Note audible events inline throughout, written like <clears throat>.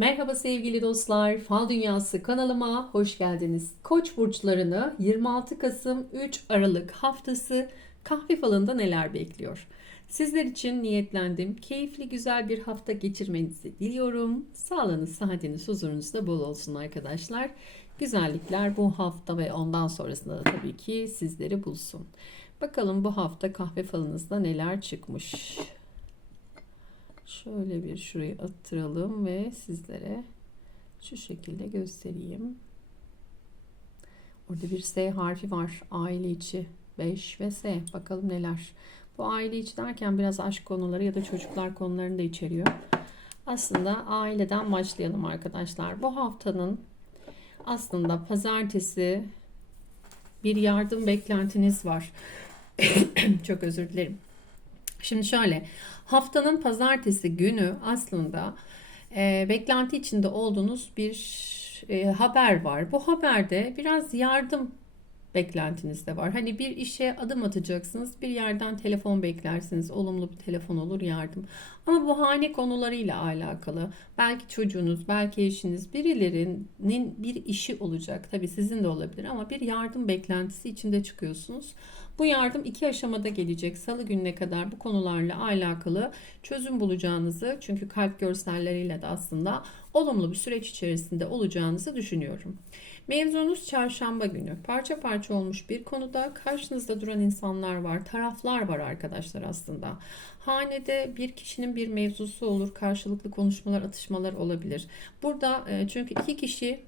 Merhaba sevgili dostlar. Fal Dünyası kanalıma hoş geldiniz. Koç burçlarını 26 Kasım 3 Aralık haftası kahve falında neler bekliyor? Sizler için niyetlendim. Keyifli güzel bir hafta geçirmenizi diliyorum. Sağlığınız, sıhhatiniz, huzurunuz da bol olsun arkadaşlar. Güzellikler bu hafta ve ondan sonrasında da tabii ki sizleri bulsun. Bakalım bu hafta kahve falınızda neler çıkmış. Şöyle bir şuraya attıralım ve sizlere şu şekilde göstereyim. Orada bir S harfi var. Aile içi 5 ve S. Bakalım neler. Bu aile içi derken biraz aşk konuları ya da çocuklar konularını da içeriyor. Aslında aileden başlayalım arkadaşlar. Bu haftanın aslında pazartesi bir yardım beklentiniz var. <coughs> Çok özür dilerim. Şimdi şöyle haftanın pazartesi günü aslında e, beklenti içinde olduğunuz bir e, haber var. Bu haberde biraz yardım beklentiniz de var. Hani bir işe adım atacaksınız, bir yerden telefon beklersiniz. Olumlu bir telefon olur yardım. Ama bu hane konularıyla alakalı. Belki çocuğunuz, belki eşiniz, birilerinin bir işi olacak. Tabii sizin de olabilir ama bir yardım beklentisi içinde çıkıyorsunuz. Bu yardım iki aşamada gelecek. Salı gününe kadar bu konularla alakalı çözüm bulacağınızı çünkü kalp görselleriyle de aslında olumlu bir süreç içerisinde olacağınızı düşünüyorum. Mevzunuz çarşamba günü. Parça parça olmuş bir konuda karşınızda duran insanlar var, taraflar var arkadaşlar aslında. Hanede bir kişinin bir mevzusu olur, karşılıklı konuşmalar, atışmalar olabilir. Burada e, çünkü iki kişi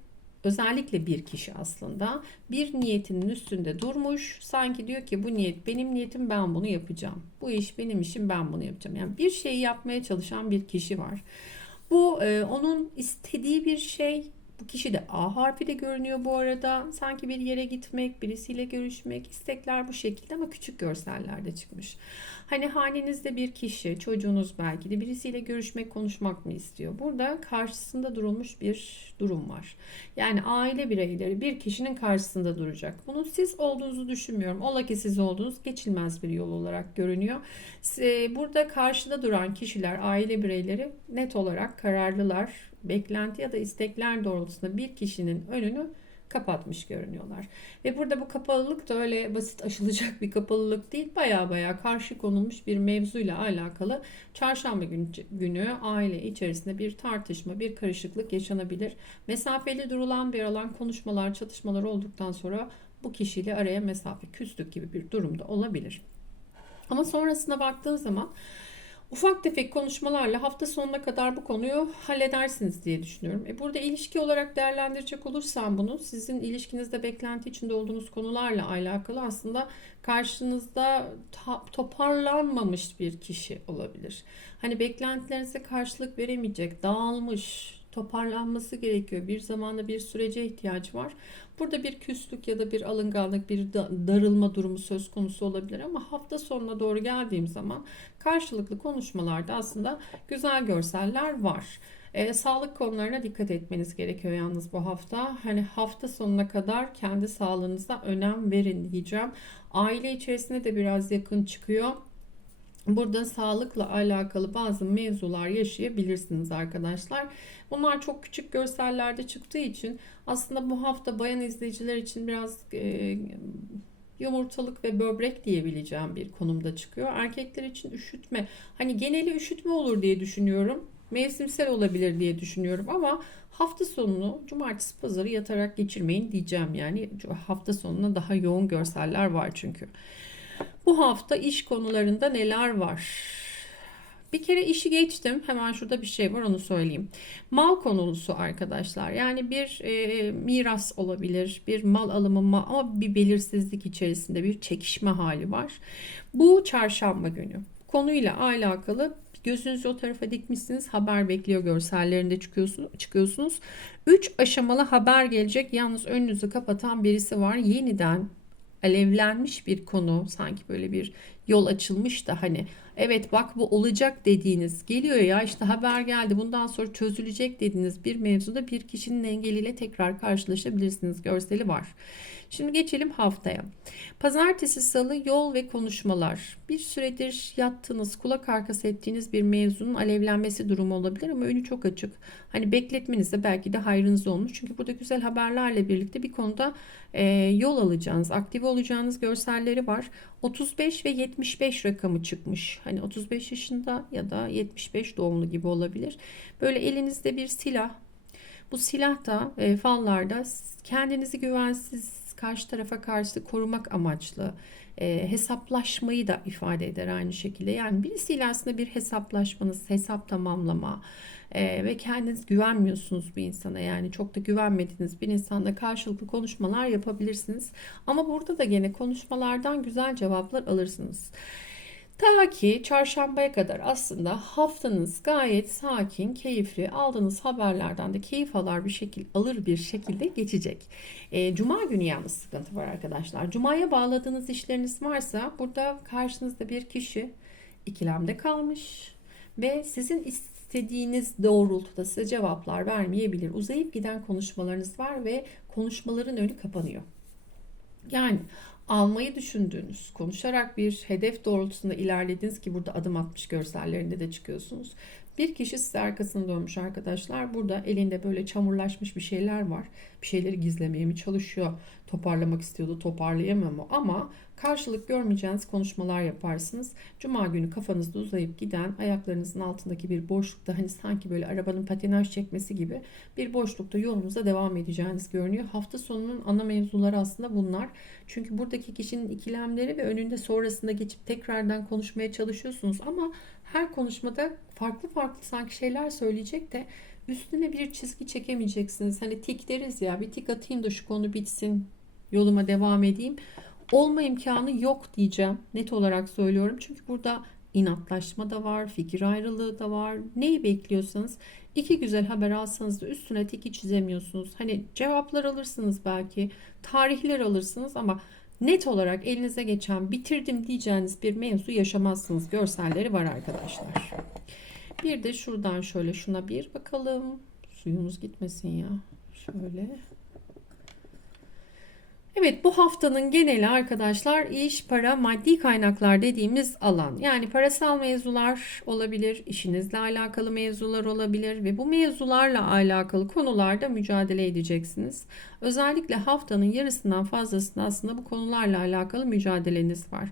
özellikle bir kişi aslında bir niyetinin üstünde durmuş. Sanki diyor ki bu niyet benim niyetim ben bunu yapacağım. Bu iş benim işim ben bunu yapacağım. Yani bir şeyi yapmaya çalışan bir kişi var. Bu e, onun istediği bir şey. Bu kişi de A harfi de görünüyor bu arada. Sanki bir yere gitmek, birisiyle görüşmek, istekler bu şekilde ama küçük görsellerde çıkmış. Hani hanenizde bir kişi, çocuğunuz belki de birisiyle görüşmek, konuşmak mı istiyor? Burada karşısında durulmuş bir durum var. Yani aile bireyleri bir kişinin karşısında duracak. Bunun siz olduğunuzu düşünmüyorum. Ola ki siz olduğunuz geçilmez bir yol olarak görünüyor. Burada karşıda duran kişiler, aile bireyleri net olarak kararlılar. Beklenti ya da istekler doğrultusunda bir kişinin önünü kapatmış görünüyorlar. Ve burada bu kapalılık da öyle basit aşılacak bir kapalılık değil. Baya baya karşı konulmuş bir mevzuyla alakalı çarşamba günü, aile içerisinde bir tartışma, bir karışıklık yaşanabilir. Mesafeli durulan bir alan konuşmalar, çatışmalar olduktan sonra bu kişiyle araya mesafe, küslük gibi bir durumda olabilir. Ama sonrasında baktığım zaman Ufak tefek konuşmalarla hafta sonuna kadar bu konuyu halledersiniz diye düşünüyorum. E burada ilişki olarak değerlendirecek olursam bunu sizin ilişkinizde beklenti içinde olduğunuz konularla alakalı aslında karşınızda toparlanmamış bir kişi olabilir. Hani beklentilerinize karşılık veremeyecek, dağılmış, toparlanması gerekiyor. Bir zamanda bir sürece ihtiyaç var. Burada bir küslük ya da bir alınganlık, bir darılma durumu söz konusu olabilir ama hafta sonuna doğru geldiğim zaman karşılıklı konuşmalarda aslında güzel görseller var. E, sağlık konularına dikkat etmeniz gerekiyor yalnız bu hafta. Hani hafta sonuna kadar kendi sağlığınıza önem verin diyeceğim. Aile içerisinde de biraz yakın çıkıyor. Burada sağlıkla alakalı bazı mevzular yaşayabilirsiniz arkadaşlar. Bunlar çok küçük görsellerde çıktığı için aslında bu hafta bayan izleyiciler için biraz e, yumurtalık ve böbrek diyebileceğim bir konumda çıkıyor. Erkekler için üşütme. Hani geneli üşütme olur diye düşünüyorum. Mevsimsel olabilir diye düşünüyorum ama hafta sonunu cumartesi pazarı yatarak geçirmeyin diyeceğim. Yani hafta sonuna daha yoğun görseller var çünkü. Bu hafta iş konularında neler var? Bir kere işi geçtim. Hemen şurada bir şey var onu söyleyeyim. Mal konusu arkadaşlar. Yani bir e, miras olabilir. Bir mal alımı ma ama bir belirsizlik içerisinde bir çekişme hali var. Bu çarşamba günü. Konuyla alakalı gözünüzü o tarafa dikmişsiniz. Haber bekliyor görsellerinde çıkıyorsunuz. çıkıyorsunuz. 3 aşamalı haber gelecek. Yalnız önünüzü kapatan birisi var. Yeniden alevlenmiş bir konu sanki böyle bir yol açılmış da hani evet bak bu olacak dediğiniz geliyor ya işte haber geldi bundan sonra çözülecek dediğiniz bir mevzuda bir kişinin engeliyle tekrar karşılaşabilirsiniz görseli var. Şimdi geçelim haftaya. Pazartesi, salı yol ve konuşmalar. Bir süredir yattığınız, kulak arkası ettiğiniz bir mevzunun alevlenmesi durumu olabilir ama önü çok açık. Hani bekletmeniz de belki de hayrınız olmuş. Çünkü burada güzel haberlerle birlikte bir konuda e, yol alacağınız, aktive olacağınız görselleri var. 35 ve 75 rakamı çıkmış. Hani 35 yaşında ya da 75 doğumlu gibi olabilir. Böyle elinizde bir silah. Bu silah da e, fallarda kendinizi güvensiz karşı tarafa karşı korumak amaçlı e, hesaplaşmayı da ifade eder aynı şekilde. Yani birisiyle aslında bir hesaplaşmanız, hesap tamamlama e, ve kendiniz güvenmiyorsunuz bir insana yani çok da güvenmediğiniz bir insanla karşılıklı konuşmalar yapabilirsiniz. Ama burada da gene konuşmalardan güzel cevaplar alırsınız. Ta ki çarşambaya kadar aslında haftanız gayet sakin, keyifli, aldığınız haberlerden de keyif alır bir şekilde alır bir şekilde geçecek. E, Cuma günü yalnız sıkıntı var arkadaşlar. Cuma'ya bağladığınız işleriniz varsa burada karşınızda bir kişi ikilemde kalmış ve sizin istediğiniz doğrultuda size cevaplar vermeyebilir. Uzayıp giden konuşmalarınız var ve konuşmaların önü kapanıyor. Yani almayı düşündüğünüz, konuşarak bir hedef doğrultusunda ilerlediğiniz ki burada adım atmış görsellerinde de çıkıyorsunuz. Bir kişi size arkasını dönmüş arkadaşlar. Burada elinde böyle çamurlaşmış bir şeyler var. Bir şeyleri gizlemeye mi çalışıyor? Toparlamak istiyordu, toparlayamıyor mu? Ama karşılık görmeyeceğiniz konuşmalar yaparsınız. Cuma günü kafanızda uzayıp giden ayaklarınızın altındaki bir boşlukta hani sanki böyle arabanın patinaj çekmesi gibi bir boşlukta yolunuza devam edeceğiniz görünüyor. Hafta sonunun ana mevzuları aslında bunlar. Çünkü buradaki kişinin ikilemleri ve önünde sonrasında geçip tekrardan konuşmaya çalışıyorsunuz ama her konuşmada farklı farklı sanki şeyler söyleyecek de üstüne bir çizgi çekemeyeceksiniz. Hani tik deriz ya bir tik atayım da şu konu bitsin yoluma devam edeyim. Olma imkanı yok diyeceğim. Net olarak söylüyorum. Çünkü burada inatlaşma da var, fikir ayrılığı da var. Neyi bekliyorsanız iki güzel haber alsanız da üstüne tiki çizemiyorsunuz. Hani cevaplar alırsınız belki, tarihler alırsınız ama net olarak elinize geçen bitirdim diyeceğiniz bir mevzu yaşamazsınız. Görselleri var arkadaşlar. Bir de şuradan şöyle şuna bir bakalım. Suyumuz gitmesin ya. Şöyle. Evet bu haftanın geneli arkadaşlar iş, para, maddi kaynaklar dediğimiz alan. Yani parasal mevzular olabilir, işinizle alakalı mevzular olabilir ve bu mevzularla alakalı konularda mücadele edeceksiniz. Özellikle haftanın yarısından fazlasında aslında bu konularla alakalı mücadeleniz var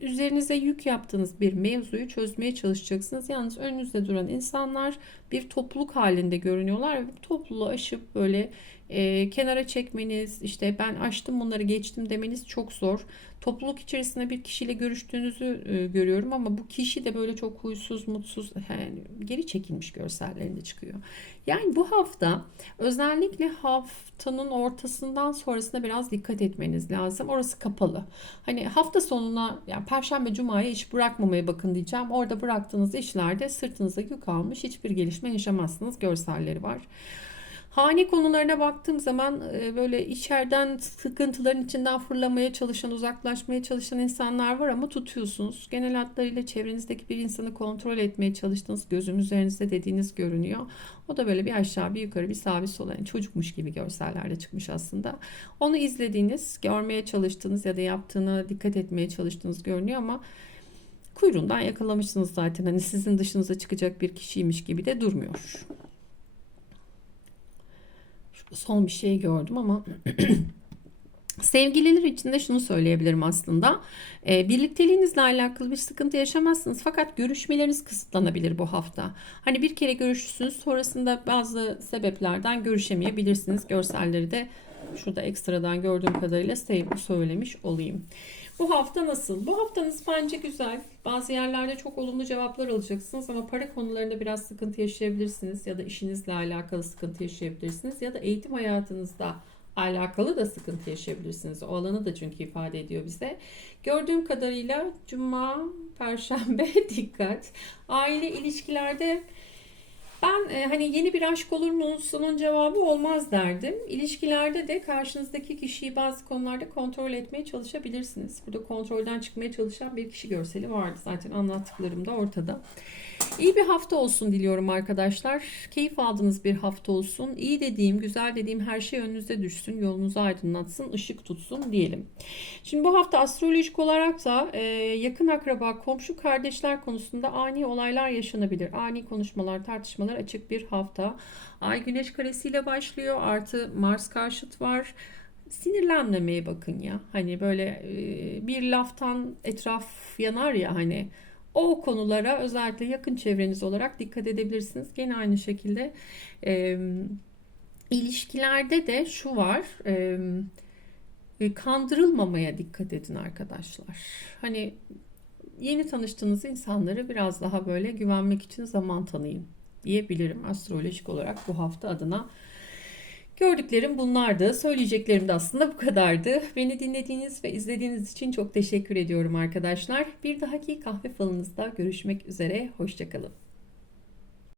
üzerinize yük yaptığınız bir mevzuyu çözmeye çalışacaksınız. Yalnız önünüzde duran insanlar bir topluluk halinde görünüyorlar ve topluluğu aşıp böyle e, kenara çekmeniz, işte ben açtım bunları geçtim demeniz çok zor. Topluluk içerisinde bir kişiyle görüştüğünüzü e, görüyorum ama bu kişi de böyle çok huysuz, mutsuz, yani geri çekilmiş görsellerinde çıkıyor. Yani bu hafta özellikle haftanın ortasından sonrasında biraz dikkat etmeniz lazım. Orası kapalı. Hani hafta sonuna yani perşembe cumaya iş bırakmamaya bakın diyeceğim. Orada bıraktığınız işlerde sırtınıza yük almış hiçbir gelişme yaşamazsınız görselleri var. Hane konularına baktığım zaman e, böyle içeriden sıkıntıların içinden fırlamaya çalışan, uzaklaşmaya çalışan insanlar var ama tutuyorsunuz. Genel hatlarıyla çevrenizdeki bir insanı kontrol etmeye çalıştığınız, gözüm üzerinizde dediğiniz görünüyor. O da böyle bir aşağı bir yukarı bir sağ bir sola yani çocukmuş gibi görsellerde çıkmış aslında. Onu izlediğiniz, görmeye çalıştığınız ya da yaptığını dikkat etmeye çalıştığınız görünüyor ama kuyruğundan yakalamışsınız zaten. Hani sizin dışınıza çıkacak bir kişiymiş gibi de durmuyor son bir şey gördüm ama <clears throat> Sevgililer için de şunu söyleyebilirim aslında. E, birlikteliğinizle alakalı bir sıkıntı yaşamazsınız fakat görüşmeleriniz kısıtlanabilir bu hafta. Hani bir kere görüşürsünüz sonrasında bazı sebeplerden görüşemeyebilirsiniz. Görselleri de şurada ekstradan gördüğüm kadarıyla söylemiş olayım. Bu hafta nasıl? Bu haftanız bence güzel. Bazı yerlerde çok olumlu cevaplar alacaksınız ama para konularında biraz sıkıntı yaşayabilirsiniz ya da işinizle alakalı sıkıntı yaşayabilirsiniz ya da eğitim hayatınızda alakalı da sıkıntı yaşayabilirsiniz. O alanı da çünkü ifade ediyor bize. Gördüğüm kadarıyla cuma, perşembe <laughs> dikkat. Aile ilişkilerde Ben e, hani yeni bir aşk olur musunun cevabı olmaz derdim. İlişkilerde de karşınızdaki kişiyi bazı konularda kontrol etmeye çalışabilirsiniz. Burada kontrolden çıkmaya çalışan bir kişi görseli vardı zaten anlattıklarım da ortada. İyi bir hafta olsun diliyorum arkadaşlar. Keyif aldığınız bir hafta olsun. İyi dediğim, güzel dediğim her şey önünüze düşsün, yolunuzu aydınlatsın, ışık tutsun diyelim. Şimdi bu hafta astrolojik olarak da e, yakın akraba, komşu, kardeşler konusunda ani olaylar yaşanabilir. Ani konuşmalar, tartışmalar açık bir hafta. Ay güneş karesiyle başlıyor. Artı Mars karşıt var. Sinirlenmemeye bakın ya. Hani böyle e, bir laftan etraf yanar ya hani. O konulara özellikle yakın çevreniz olarak dikkat edebilirsiniz. Gene aynı şekilde e, ilişkilerde de şu var. E, e, kandırılmamaya dikkat edin arkadaşlar. Hani yeni tanıştığınız insanları biraz daha böyle güvenmek için zaman tanıyın diyebilirim astrolojik olarak bu hafta adına. Gördüklerim bunlardı. Söyleyeceklerim de aslında bu kadardı. Beni dinlediğiniz ve izlediğiniz için çok teşekkür ediyorum arkadaşlar. Bir dahaki kahve falınızda görüşmek üzere. Hoşçakalın.